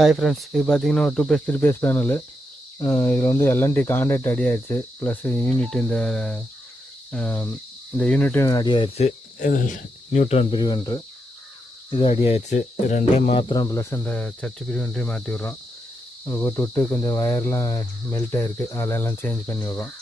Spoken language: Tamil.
ஹாய் ஃப்ரெண்ட்ஸ், இது பார்த்தீங்கன்னா ஒரு 2 பேஸ் 3 பேஸ் பேனலு. இதில் வந்து எல்என்டி கான்டாக்ட் அடி ஆயிடுச்சு, ப்ளஸ் யூனிட் இந்த யூனிட்டும் அடி ஆயிடுச்சு. நியூட்ரான் பிரிவென்ட்ரு இது அடி ஆயிடுச்சு. ரெண்டையும் மாத்திரம், ப்ளஸ் இந்த சர்ச் பிரிவென்ட்ரையும் மாற்றி விட்றோம். விட்டு கொஞ்சம் வயர்லாம் மெல்ட் ஆகிருக்கு, அதெல்லாம் சேஞ்ச் பண்ணி விட்றோம்.